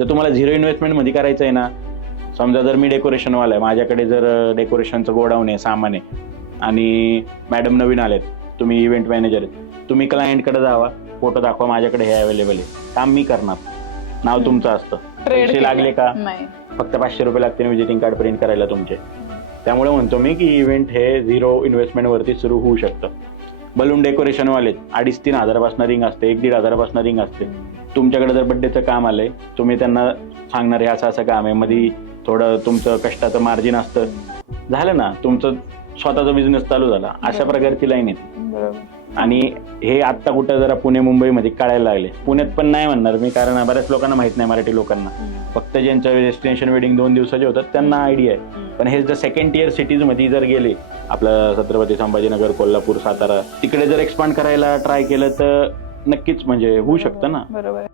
तर तुम्हाला zero investment मध्ये करायचं आहे ना, समजा जर मी डेकोरेशनवाला आहे, माझ्याकडे जर डेकोरेशनचं गोडाऊन आहे, सामान आहे आणि मॅडम नवीन आलेत, तुम्ही इव्हेंट मॅनेजर आहेत, तुम्ही क्लायंटकडे जावा, फोटो दाखवा, माझ्याकडे हे अवेलेबल आहे, काम मी करणार, नाव तुमचं असतं, पैसे लागले का? फक्त 500 रुपये लागते व्हिजिटिंग कार्ड प्रिंट करायला तुमचे. त्यामुळे म्हणतो मी की इव्हेंट हे झिरो इन्व्हेस्टमेंट वरती सुरू होऊ शकतं. बलून डेकोरेशन वाले 2,500-3 हजारापासून रिंग असते, 1-1.5 हजारापासून रिंग असते. तुमच्याकडे जर बर्थडेचं काम आलंय, तुम्ही त्यांना सांगणार हे असं असं काम आहे, मध्ये थोडं तुमचं कष्टाचं मार्जिन असतं, झालं ना, तुमचं स्वतःचा बिझनेस चालू झाला. अशा प्रकारची लाईन आहे. आणि हे आता कुठं जरा पुणे मुंबईमध्ये कळायला लागले. पुण्यात पण नाही म्हणणार मी, कारण बऱ्याच लोकांना माहित नाही, मराठी लोकांना. फक्त ज्यांचं डेस्टिनेशन वेडिंग 2 दिवसाचे होतात त्यांना आयडिया आहे. पण हे जर सेकंड टियर सिटीज मध्ये जर गेले, आपलं छत्रपती संभाजीनगर, कोल्हापूर, सातारा, तिकडे जर एक्सपांड करायला ट्राय केलं तर नक्कीच म्हणजे होऊ शकतं ना. बरोबर.